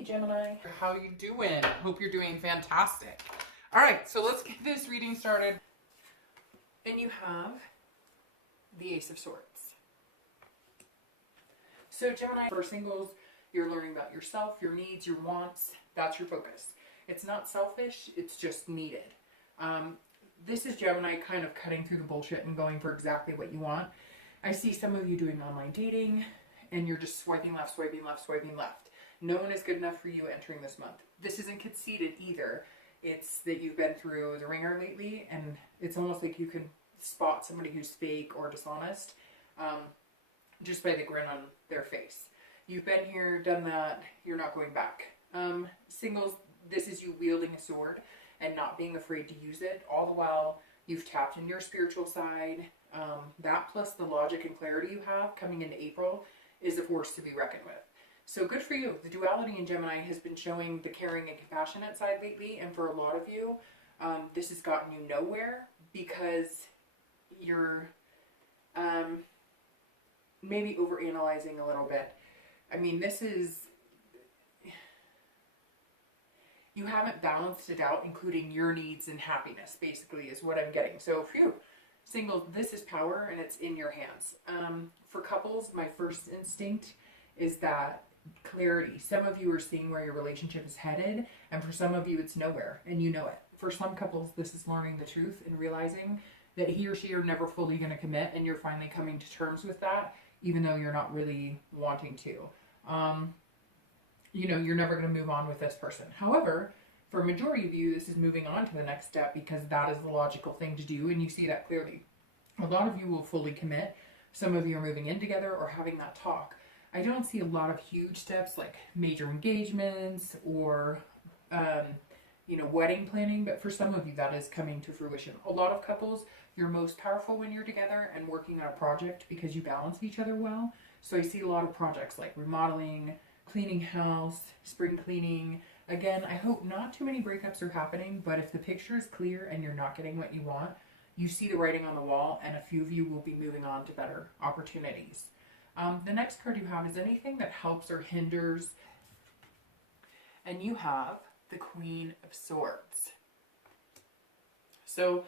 Hey Gemini, how you doing? Hope you're doing fantastic. All right, so let's get this reading started. And you have the Ace of Swords. So Gemini, for singles, you're learning about yourself, your needs, your wants. That's your focus. It's not selfish, it's just needed. This is Gemini kind of cutting through the bullshit and going for exactly what you want. I see some of you doing online dating and you're just swiping left, swiping left, swiping left. No one is good enough for you entering this month. This isn't conceited either. It's that you've been through the ringer lately, and it's almost like you can spot somebody who's fake or dishonest just by the grin on their face. You've been here, done that, you're not going back. Singles, this is you wielding a sword and not being afraid to use it. All the while, you've tapped into your spiritual side. That plus the logic and clarity you have coming into April is a force to be reckoned with. So good for you. The duality in Gemini has been showing the caring and compassionate side lately, and for a lot of you, this has gotten you nowhere because you're maybe overanalyzing a little bit. I mean, this is... You haven't balanced it out, including your needs and happiness, basically, is what I'm getting. So for you, singles, this is power, and it's in your hands. For couples, my first instinct is that clarity. Some of you are seeing where your relationship is headed, and for some of you it's nowhere, and you know it. For some couples, this is learning the truth and realizing that he or she are never fully going to commit, and you're finally coming to terms with that, even though you're not really wanting to. You know, you're never going to move on with this person. However, for a majority of you, this is moving on to the next step because that is the logical thing to do, and you see that clearly. A lot of you will fully commit. Some of you are moving in together or having that talk. I don't see a lot of huge steps like major engagements or, you know, wedding planning, but for some of you that is coming to fruition. A lot of couples, you're most powerful when you're together and working on a project because you balance each other well. So I see a lot of projects like remodeling, cleaning house, spring cleaning. Again, I hope not too many breakups are happening, but if the picture is clear and you're not getting what you want, you see the writing on the wall, and a few of you will be moving on to better opportunities. The next card you have is anything that helps or hinders, and you have the Queen of Swords. So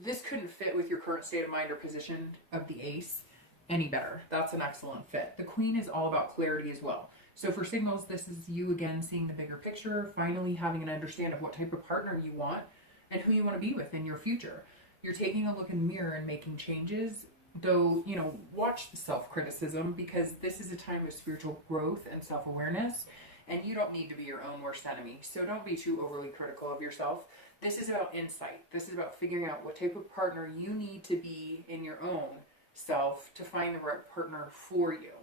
this couldn't fit with your current state of mind or position of the Ace any better. That's an excellent fit. The Queen is all about clarity as well. So for singles, this is you again seeing the bigger picture, finally having an understanding of what type of partner you want and who you want to be with in your future. You're taking a look in the mirror and making changes. Though, you know, watch the self-criticism because this is a time of spiritual growth and self-awareness, and you don't need to be your own worst enemy. So don't be too overly critical of yourself. This is about insight. This is about figuring out what type of partner you need to be in your own self to find the right partner for you.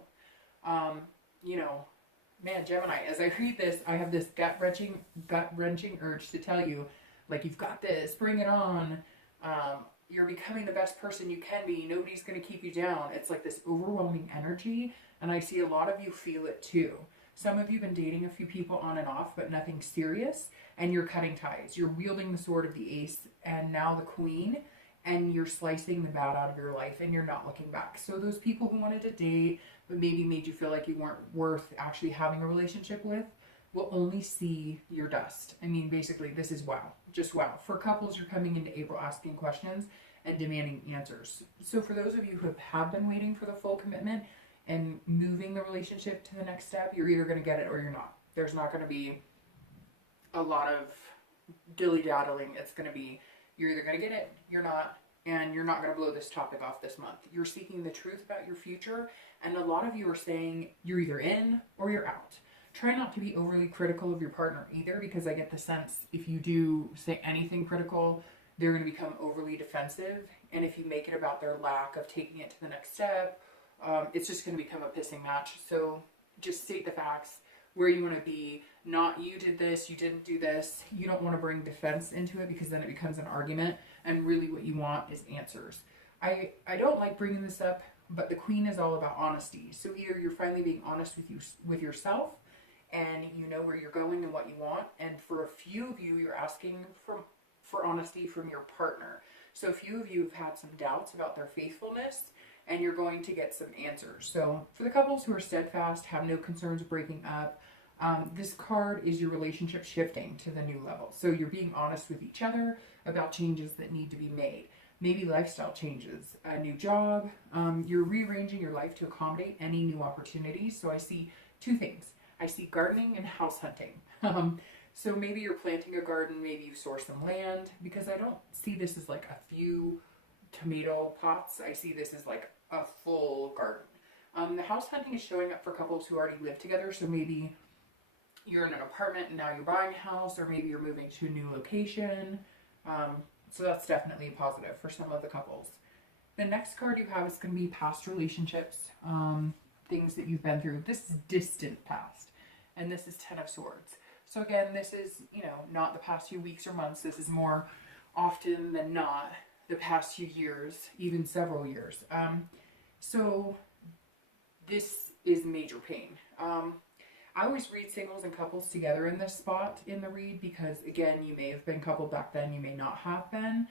You know, man, Gemini, as I read this, I have this gut-wrenching urge to tell you, like, you've got this, bring it on. You're becoming the best person you can be. Nobody's going to keep you down. It's like this overwhelming energy, and I see a lot of you feel it too. Some of you have been dating a few people on and off, but nothing serious, and you're cutting ties. You're wielding the sword of the Ace and now the Queen, and you're slicing the bad out of your life, and you're not looking back. So those people who wanted to date, but maybe made you feel like you weren't worth actually having a relationship with, will only see your dust. I mean, basically, this is wow. Just wow. For couples, you're coming into April asking questions and demanding answers. So for those of you who have been waiting for the full commitment and moving the relationship to the next step, you're either going to get it or you're not. There's not going to be a lot of dilly-daddling. It's going to be, you're either going to get it, you're not, and you're not going to blow this topic off this month. You're seeking the truth about your future, and a lot of you are saying you're either in or you're out. Try not to be overly critical of your partner either, because I get the sense if you do say anything critical, they're going to become overly defensive. And if you make it about their lack of taking it to the next step, it's just going to become a pissing match. So just state the facts, where you want to be, not you did this, you didn't do this. You don't want to bring defense into it because then it becomes an argument. And really what you want is answers. I don't like bringing this up, but the Queen is all about honesty. So either you're finally being honest with yourself, and you know where you're going and what you want. And for a few of you, you're asking for honesty from your partner. So a few of you have had some doubts about their faithfulness, and you're going to get some answers. So for the couples who are steadfast, have no concerns breaking up, This card is your relationship shifting to the new level. So you're being honest with each other about changes that need to be made. Maybe lifestyle changes, a new job. You're rearranging your life to accommodate any new opportunities. So I see two things. I see gardening and house hunting. So maybe you're planting a garden, maybe you source some land, because I don't see this as like a few tomato pots. I see this as like a full garden. The house hunting is showing up for couples who already live together. So maybe you're in an apartment and now you're buying a house, or maybe you're moving to a new location. So that's definitely positive for some of the couples. The next card you have is going to be past relationships, things that you've been through. This is distant past, and this is Ten of Swords. So again, this is, not the past few weeks or months. This is more often than not the past few years, even several years. So this is major pain. I always read singles and couples together in this spot in the read because, again, you may have been coupled back then, you may not have been.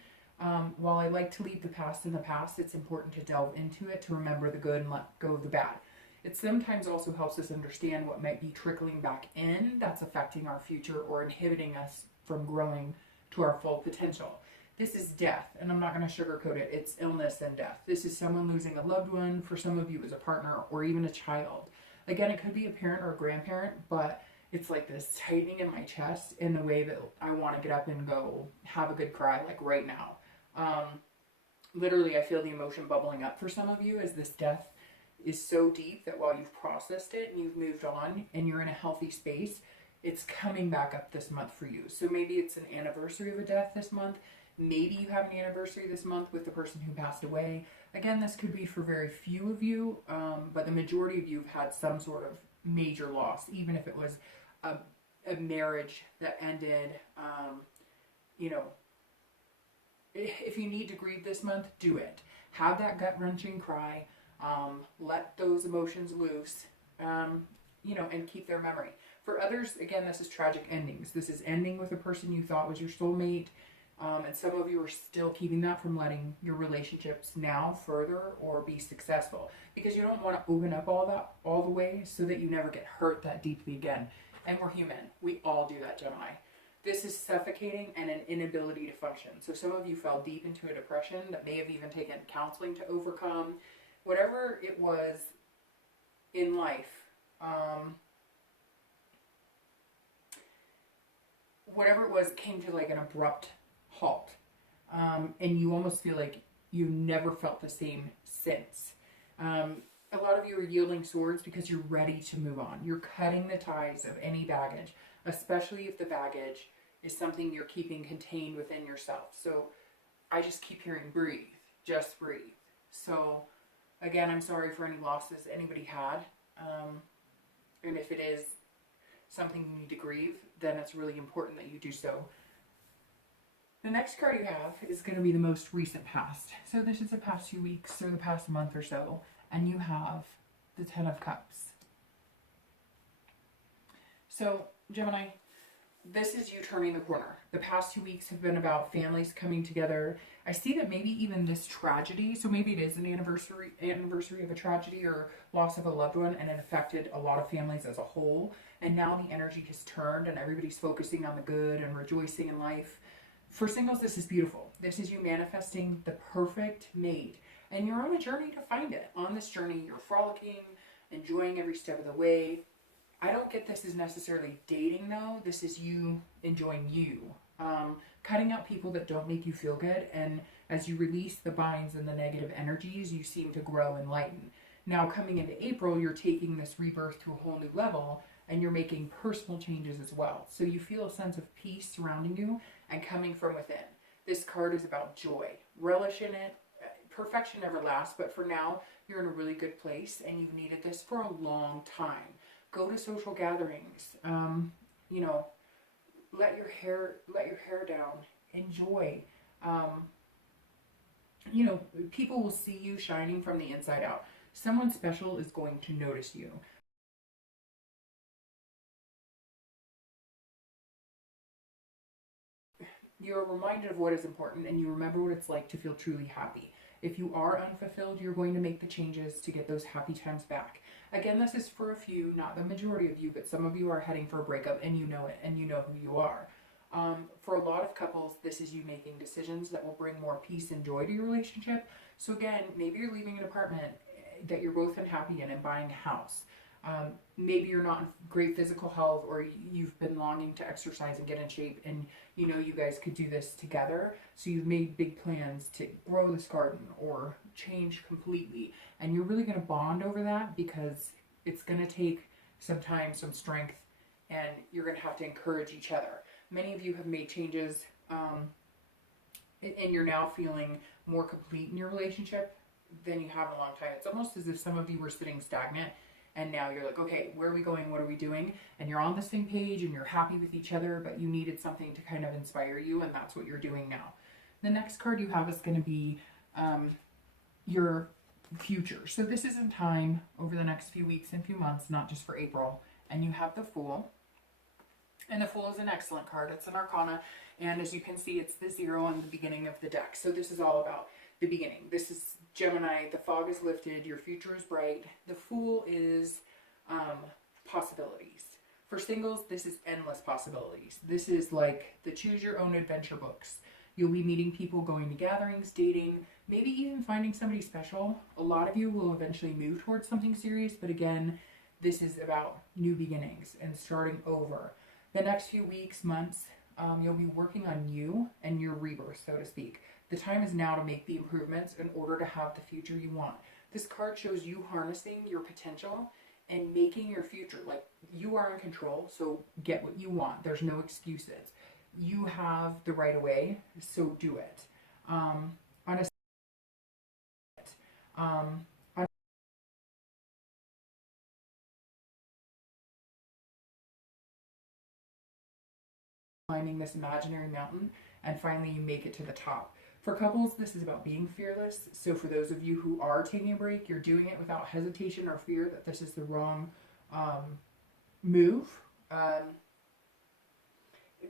While I like to leave the past in the past, it's important to delve into it to remember the good and let go of the bad. It sometimes also helps us understand what might be trickling back in that's affecting our future or inhibiting us from growing to our full potential. This is death, and I'm not going to sugarcoat it. It's illness and death. This is someone losing a loved one. For some of you, as a partner or even a child. Again, it could be a parent or a grandparent, but it's like this tightening in my chest in the way that I want to get up and go have a good cry, like right now. Literally, I feel the emotion bubbling up for some of you as this death is so deep that while you've processed it and you've moved on and you're in a healthy space, it's coming back up this month for you. So maybe it's an anniversary of a death this month. Maybe you have an anniversary this month with the person who passed away. Again, this could be for very few of you, but the majority of you have had some sort of major loss, even if it was a marriage that ended. If you need to grieve this month, do it. Have that gut-wrenching cry. Let those emotions loose, and keep their memory. For others, again, this is tragic endings. This is ending with a person you thought was your soulmate. And some of you are still keeping that from letting your relationships now further or be successful, because you don't want to open up all the way so that you never get hurt that deeply again. And we're human. We all do that, Gemini. This is suffocating and an inability to function. So some of you fell deep into a depression that may have even taken counseling to overcome. Whatever it was in life, whatever it was came to like an abrupt halt. And you almost feel like you never felt the same since. A lot of you are yielding swords because you're ready to move on. You're cutting the ties of any baggage, especially if the baggage is something you're keeping contained within yourself. So I just keep hearing breathe, just breathe. So again, I'm sorry for any losses anybody had. And if it is something you need to grieve, then it's really important that you do so. The next card you have is going to be the most recent past. So this is the past few weeks or the past month or so. And you have the Ten of Cups. So, Gemini, this is you turning the corner. The past 2 weeks have been about families coming together. I see that maybe even this tragedy, so maybe it is an anniversary of a tragedy or loss of a loved one, and it affected a lot of families as a whole. And now the energy has turned and everybody's focusing on the good and rejoicing in life. For singles, this is beautiful. This is you manifesting the perfect mate. And you're on a journey to find it. On this journey, you're frolicking, enjoying every step of the way. I don't get this as necessarily dating, though. This is you enjoying you. Cutting out people that don't make you feel good. And as you release the binds and the negative energies, you seem to grow and lighten. Now, coming into April, you're taking this rebirth to a whole new level. And you're making personal changes as well. So you feel a sense of peace surrounding you and coming from within. This card is about joy. Relish in it. Perfection never lasts, but for now, you're in a really good place and you've needed this for a long time. Go to social gatherings. Let your hair down. Enjoy. People will see you shining from the inside out. Someone special is going to notice you. You're reminded of what is important and you remember what it's like to feel truly happy. If you are unfulfilled, you're going to make the changes to get those happy times back. Again, this is for a few, not the majority of you, but some of you are heading for a breakup and you know it, and you know who you are. For a lot of couples, this is you making decisions that will bring more peace and joy to your relationship. So again, maybe you're leaving an apartment that you're both unhappy in and buying a house. Maybe you're not in great physical health, or you've been longing to exercise and get in shape, and you know you guys could do this together. So you've made big plans to grow this garden or change completely. And you're really going to bond over that because it's going to take some time, some strength, and you're going to have to encourage each other. Many of you have made changes and you're now feeling more complete in your relationship than you have in a long time. It's almost as if some of you were sitting stagnant and now you're like, okay, where are we going? What are we doing? And you're on the same page and you're happy with each other, but you needed something to kind of inspire you, and that's what you're doing now. The next card you have is going to be your future. So this is in time over the next few weeks and few months, not just for April. And you have the Fool. And the Fool is an excellent card. It's an arcana. And as you can see, it's the 0 on the beginning of the deck. So this is all about the beginning. This is Gemini. The fog is lifted. Your future is bright. The Fool is possibilities. For singles, this is endless possibilities. This is like the choose your own adventure books. You'll be meeting people, going to gatherings, dating, maybe even finding somebody special. A lot of you will eventually move towards something serious, but again, this is about new beginnings and starting over. The next few weeks, months, you'll be working on you and your rebirth, so to speak. The time is now to make the improvements in order to have the future you want. This card shows you harnessing your potential and making your future. Like, you are in control, so get what you want. There's no excuses. You have the right of way, so do it. Climbing this imaginary mountain, and finally you make it to the top. For couples, this is about being fearless. So for those of you who are taking a break, you're doing it without hesitation or fear that this is the wrong move.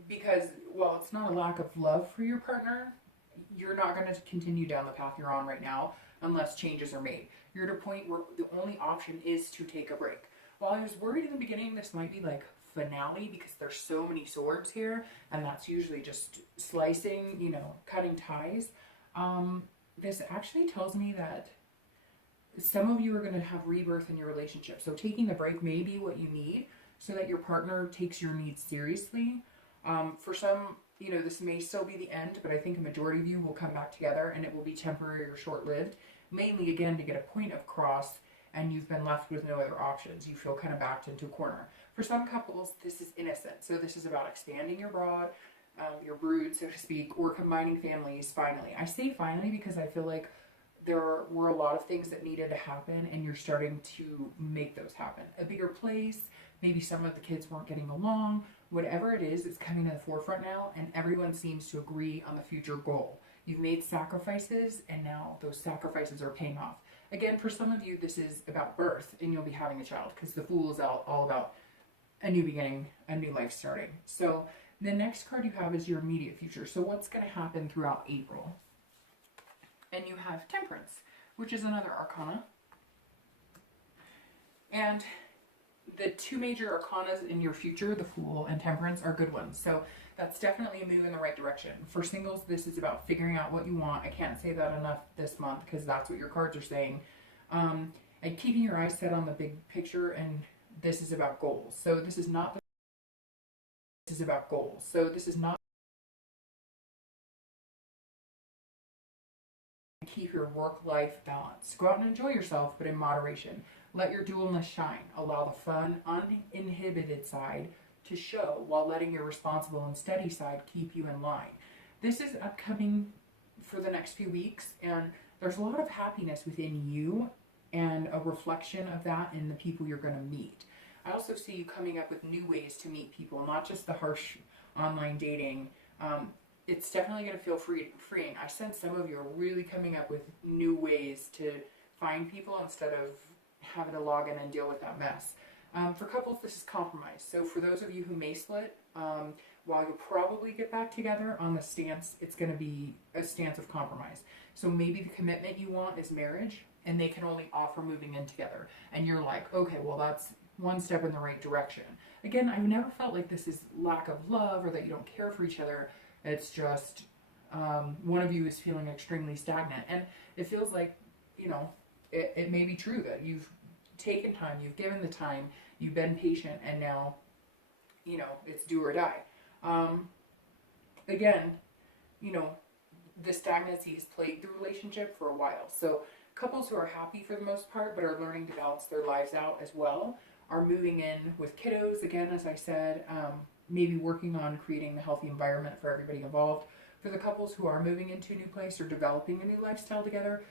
Because while it's not a lack of love for your partner, you're not going to continue down the path you're on right now unless changes are made. You're at a point where the only option is to take a break. While I was worried in the beginning this might be like finale because there's so many swords here, and that's usually just slicing, you know, cutting ties. This actually tells me that some of you are going to have rebirth in your relationship. So taking the break may be what you need so that your partner takes your needs seriously. For some, you know, this may still be the end, but I think a majority of you will come back together and it will be temporary or short-lived, mainly again to get a point of cross, and you've been left with no other options. You feel kind of backed into a corner. For some couples, this is innocent. So this is about expanding your brood, so to speak, or combining families finally. I say finally because I feel like there were a lot of things that needed to happen, and you're starting to make those happen. A bigger place, maybe some of the kids weren't getting along. Whatever it is, it's coming to the forefront now, and everyone seems to agree on the future goal. You've made sacrifices, and now those sacrifices are paying off. Again, for some of you, this is about birth, and you'll be having a child, because the Fool is all about a new beginning, a new life starting. So the next card you have is your immediate future. So what's going to happen throughout April? And you have Temperance, which is another arcana. And the two major arcanas in your future, the Fool and Temperance, are good ones. So that's definitely a move in the right direction. For singles, this is about figuring out what you want. I can't say that enough this month because that's what your cards are saying. And keeping your eyes set on the big picture, and this is about goals. So this is not this is about goals. So this is not keep your work-life balance. Go out and enjoy yourself, but in moderation. Let your dualness shine. Allow the fun, uninhibited side to show while letting your responsible and steady side keep you in line. This is upcoming for the next few weeks, and there's a lot of happiness within you and a reflection of that in the people you're going to meet. I also see you coming up with new ways to meet people, not just the harsh online dating. It's definitely going to feel freeing. I sense some of you are really coming up with new ways to find people instead of having to log in and deal with that mess. For couples, this is compromise. So for those of you who may split, while you'll probably get back together on the stance, it's going to be a stance of compromise. So maybe the commitment you want is marriage, and they can only offer moving in together. And you're like, okay, well, that's one step in the right direction. Again, I've never felt like this is lack of love or that you don't care for each other. It's just one of you is feeling extremely stagnant. And it feels like, you know, it may be true that you've taken time, you've given the time, you've been patient, and now, you know, it's do or die. Again, you know, the stagnancy has plagued the relationship for a while. So couples who are happy for the most part, but are learning to balance their lives out as well, are moving in with kiddos. Again, as I said, maybe working on creating a healthy environment for everybody involved. For the couples who are moving into a new place or developing a new lifestyle together,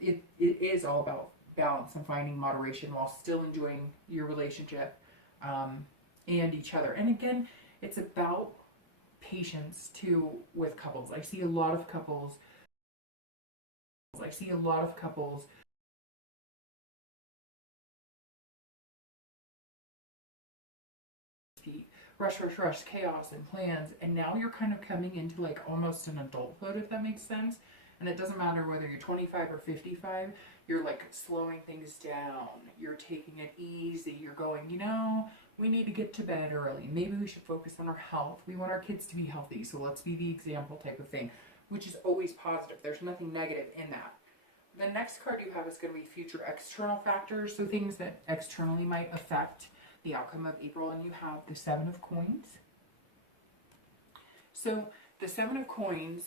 it is all about balance and finding moderation while still enjoying your relationship and each other. And again, it's about patience too with couples. I see a lot of couples rush, chaos and plans, and now you're kind of coming into like almost an adulthood, if that makes sense. And it doesn't matter whether you're 25 or 55, you're like slowing things down, you're taking it easy, you're going, you know, we need to get to bed early, maybe we should focus on our health, we want our kids to be healthy, so let's be the example type of thing, which is always positive. There's nothing negative in that. The next card you have is going to be future external factors, so things that externally might affect the outcome of April, and you have the Seven of Coins. So the Seven of Coins,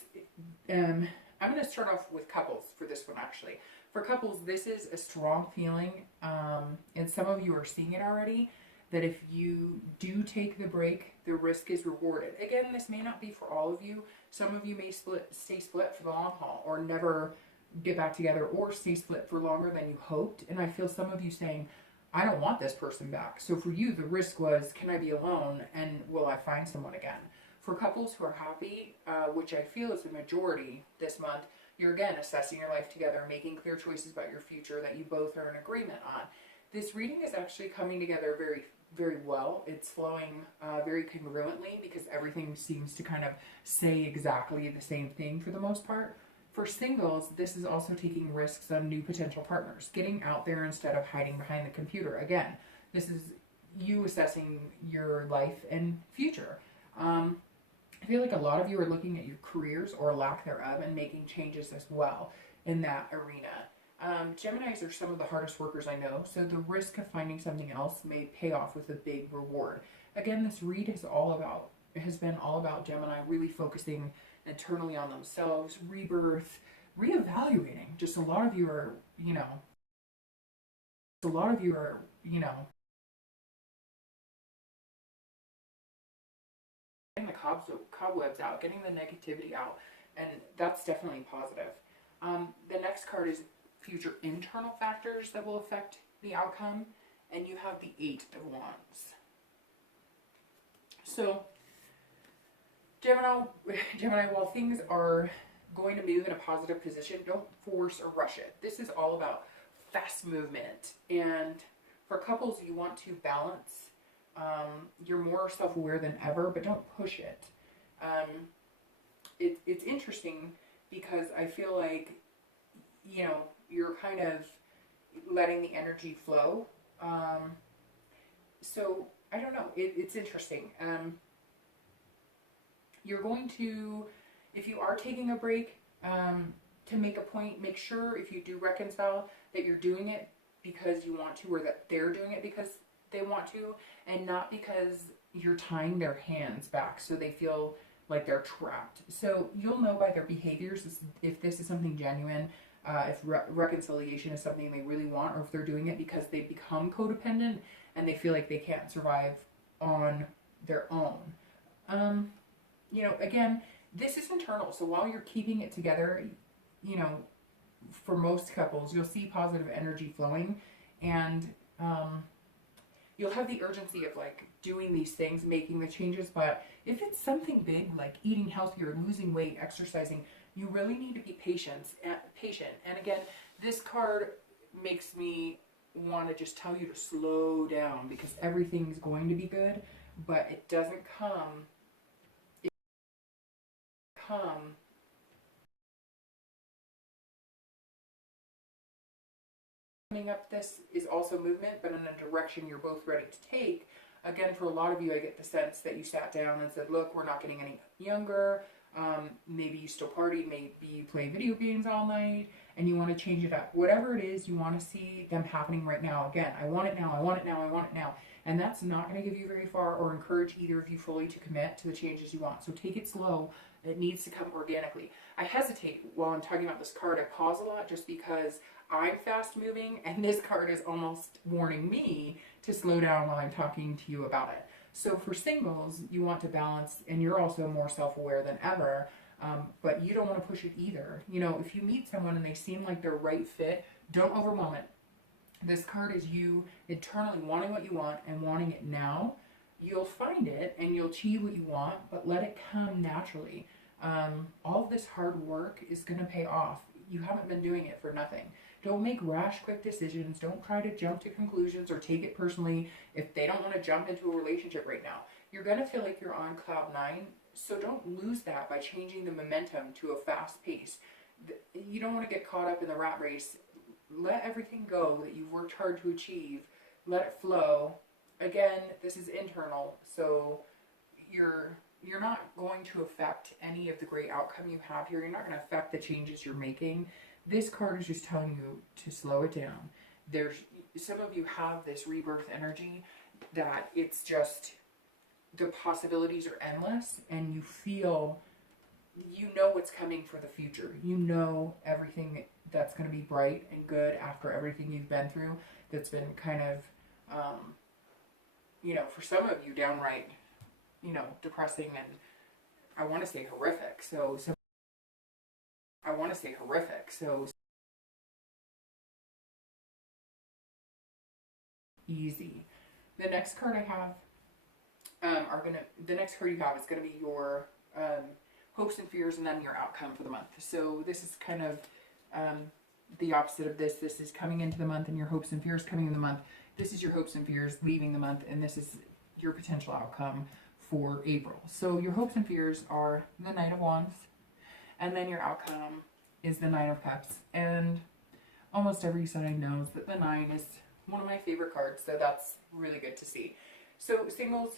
I'm going to start off with couples for this one actually. For couples, this is a strong feeling, and some of you are seeing it already, that if you do take the break, the risk is rewarded. Again, this may not be for all of you. Some of you may stay split for the long haul, or never get back together, or stay split for longer than you hoped. And I feel some of you saying, I don't want this person back. So for you, the risk was, can I be alone, and will I find someone again? For couples who are happy, which I feel is the majority this month, you're again assessing your life together, making clear choices about your future that you both are in agreement on. This reading is actually coming together very, very well. It's flowing very congruently because everything seems to kind of say exactly the same thing for the most part. For singles, this is also taking risks on new potential partners, getting out there instead of hiding behind the computer. Again, this is you assessing your life and future. I feel like a lot of you are looking at your careers or lack thereof and making changes as well in that arena. Geminis are some of the hardest workers I know, so the risk of finding something else may pay off with a big reward. Again, this read has been all about Gemini really focusing internally on themselves, rebirth, reevaluating. Just a lot of you are, you know, getting the cobwebs out, getting the negativity out, and that's definitely positive. The next card is future internal factors that will affect the outcome, and you have the Eight of Wands. So Gemini, while things are going to move in a positive position, don't force or rush it. This is all about fast movement. And for couples, you want to balance. You're more self-aware than ever, but don't push it. It's interesting because I feel like, you know, you're kind of letting the energy flow. So I don't know. It's interesting. You're going to, if you are taking a break, to make a point, make sure if you do reconcile that you're doing it because you want to, or that they're doing it because they want to, and not because you're tying their hands back so they feel like they're trapped. So you'll know by their behaviors if this is something genuine, if reconciliation is something they really want, or if they're doing it because they become codependent and they feel like they can't survive on their own. You know, again, this is internal. So while you're keeping it together, you know, for most couples, you'll see positive energy flowing, and you'll have the urgency of like doing these things, making the changes. But if it's something big like eating healthier, losing weight, exercising, you really need to be patient. And again, this card makes me want to just tell you to slow down, because everything's going to be good, but it doesn't come. Coming up, this is also movement, but in a direction you're both ready to take. Again, for a lot of you, I get the sense that you sat down and said, look, we're not getting any younger. Maybe you still party, maybe you play video games all night, and you want to change it up. Whatever it is, you want to see them happening right now. Again, I want it now, I want it now, I want it now. And that's not going to give you very far or encourage either of you fully to commit to the changes you want. So take it slow. It needs to come organically. I hesitate while I'm talking about this card. I pause a lot just because I'm fast moving, and this card is almost warning me to slow down while I'm talking to you about it. So for singles, you want to balance, and you're also more self-aware than ever, but you don't want to push it either. You know, if you meet someone and they seem like they're right fit, don't overwhelm it. This card is you internally wanting what you want and wanting it now. You'll find it and you'll achieve what you want, but let it come naturally. All of this hard work is going to pay off. You haven't been doing it for nothing. Don't make rash, quick decisions. Don't try to jump to conclusions or take it personally if they don't want to jump into a relationship right now. You're going to feel like you're on cloud nine, so don't lose that by changing the momentum to a fast pace. You don't want to get caught up in the rat race. Let everything go that you've worked hard to achieve. Let it flow. Again, this is internal, so you're not going to affect any of the great outcome you have here. You're not going to affect the changes you're making. This card is just telling you to slow it down. There's some of you have this rebirth energy that it's just the possibilities are endless, and you feel, you know what's coming for the future. You know everything that's going to be bright and good after everything you've been through that's been kind of, you know, for some of you downright, you know, depressing and I want to say horrific. So easy. The next card I have the next card you have is going to be your hopes and fears and then your outcome for the month. So this is kind of the opposite of this. This is coming into the month and your hopes and fears coming in the month. This is your hopes and fears leaving the month, and this is your potential outcome for April. So your hopes and fears are the Knight of Wands, and then your outcome is the Nine of Cups. And almost every sign knows that the 9 is one of my favorite cards, so that's really good to see. So singles,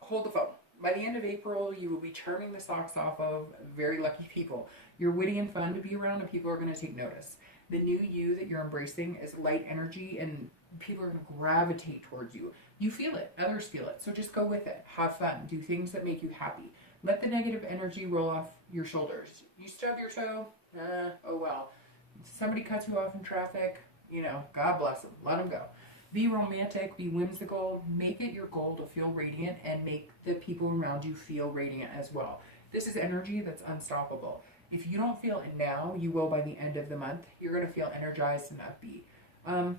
hold the phone. By the end of April, you will be charming the socks off of very lucky people. You're witty and fun to be around, and people are going to take notice. The new you that you're embracing is light energy, and people are going to gravitate towards you. You feel it. Others feel it. So just go with it. Have fun. Do things that make you happy. Let the negative energy roll off your shoulders. You stub your toe? Oh well. Somebody cuts you off in traffic? You know, God bless them. Let them go. Be romantic, be whimsical, make it your goal to feel radiant and make the people around you feel radiant as well. This is energy that's unstoppable. If you don't feel it now, you will by the end of the month. You're going to feel energized and upbeat.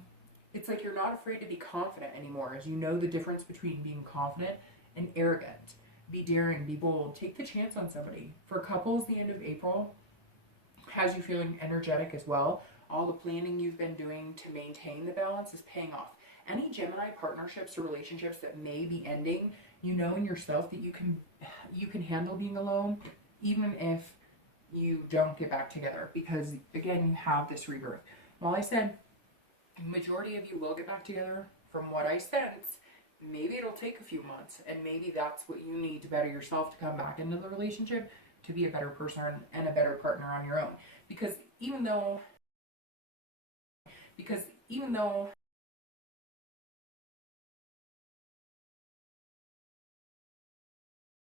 It's like you're not afraid to be confident anymore, as you know the difference between being confident and arrogant. Be daring, be bold, take the chance on somebody. For couples, the end of April has you feeling energetic as well. All the planning you've been doing to maintain the balance is paying off. Any Gemini partnerships or relationships that may be ending, you know in yourself that you can handle being alone, even if you don't get back together, because again, you have this rebirth. While I said the majority of you will get back together, from what I sense, maybe it'll take a few months, and maybe that's what you need to better yourself to come back into the relationship, to be a better person and a better partner on your own. Because even though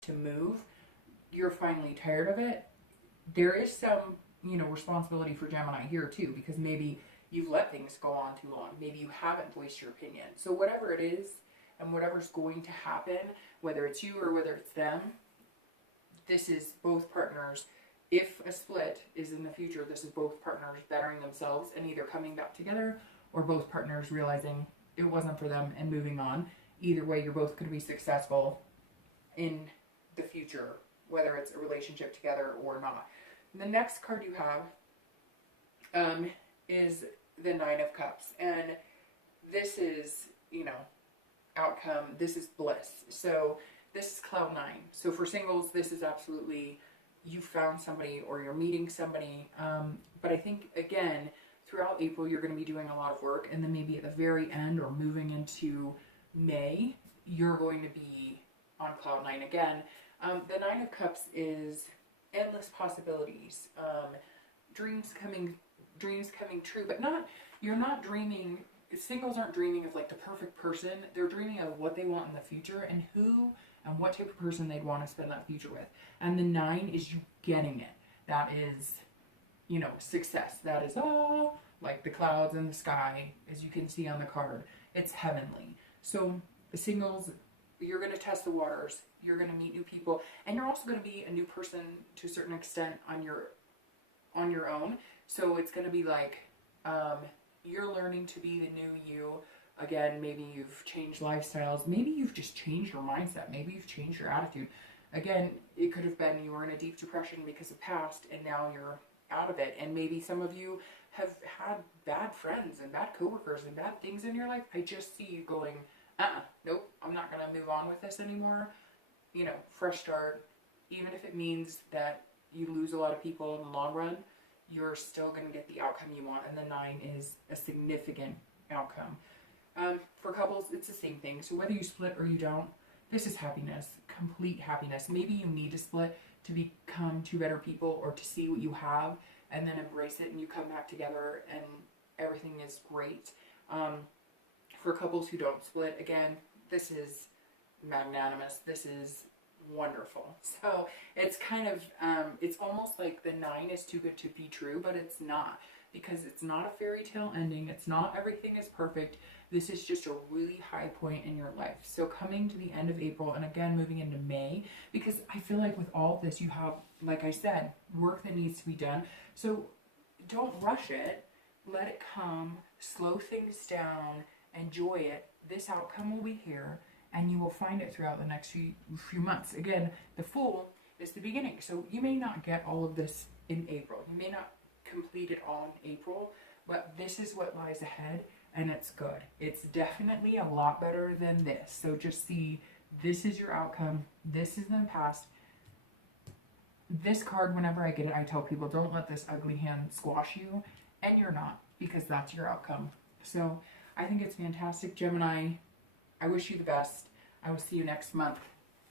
to move, you're finally tired of it, there is some, you know, responsibility for Gemini here too, because maybe you've let things go on too long. Maybe you haven't voiced your opinion. So whatever it is and whatever's going to happen, whether it's you or whether it's them, this is both partners. If a split is in the future, this is both partners bettering themselves and either coming back together, or both partners realizing it wasn't for them and moving on. Either way, you're both going to be successful in the future, whether it's a relationship together or not. The next card you have is the Nine of Cups. And this is, you know, outcome. This is bliss. So this is cloud 9. So for singles, this is absolutely, you found somebody or you're meeting somebody. But I think, again, throughout April, you're going to be doing a lot of work. And then maybe at the very end or moving into May, you're going to be on cloud 9 again. The 9 of Cups is endless possibilities. Dreams coming true, but you're not dreaming. Singles aren't dreaming of like the perfect person. They're dreaming of what they want in the future and who and what type of person they'd want to spend that future with. And the 9 is you getting it. That is, you know, success. That is all like the clouds in the sky, as you can see on the card. It's heavenly. So the singles, you're going to test the waters. You're going to meet new people, and you're also going to be a new person to a certain extent on your own. So it's going to be like you're learning to be the new you. Again, maybe you've changed lifestyles. Maybe you've just changed your mindset. Maybe you've changed your attitude. Again, it could have been you were in a deep depression because of past, and now you're out of it. And maybe some of you have had bad friends and bad coworkers and bad things in your life. I just see you going, nope, I'm not going to move on with this anymore. You know, fresh start. Even if it means that you lose a lot of people in the long run, you're still going to get the outcome you want. And the 9 is a significant outcome. For couples, it's the same thing. So whether you split or you don't, this is happiness, complete happiness. Maybe you need to split to become two better people or to see what you have and then embrace it and you come back together and everything is great. For couples who don't split, again, this is magnanimous. This is wonderful. So it's kind of, it's almost like the 9 is too good to be true, but it's not, because it's not a fairy tale ending. It's not everything is perfect. This is just a really high point in your life. So coming to the end of April and again moving into May, because I feel like with all of this you have, like I said, work that needs to be done. So don't rush it. Let it come. Slow things down. Enjoy it. This outcome will be here, and you will find it throughout the next few months. Again, the Fool is the beginning. So you may not get all of this in April. You may not complete it all in April, but this is what lies ahead, and it's good. It's definitely a lot better than this. So just see, this is your outcome. This is in the past. This card, whenever I get it, I tell people, don't let this ugly hand squash you, and you're not, because that's your outcome. So I think it's fantastic, Gemini. I wish you the best. I will see you next month.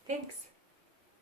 Thanks.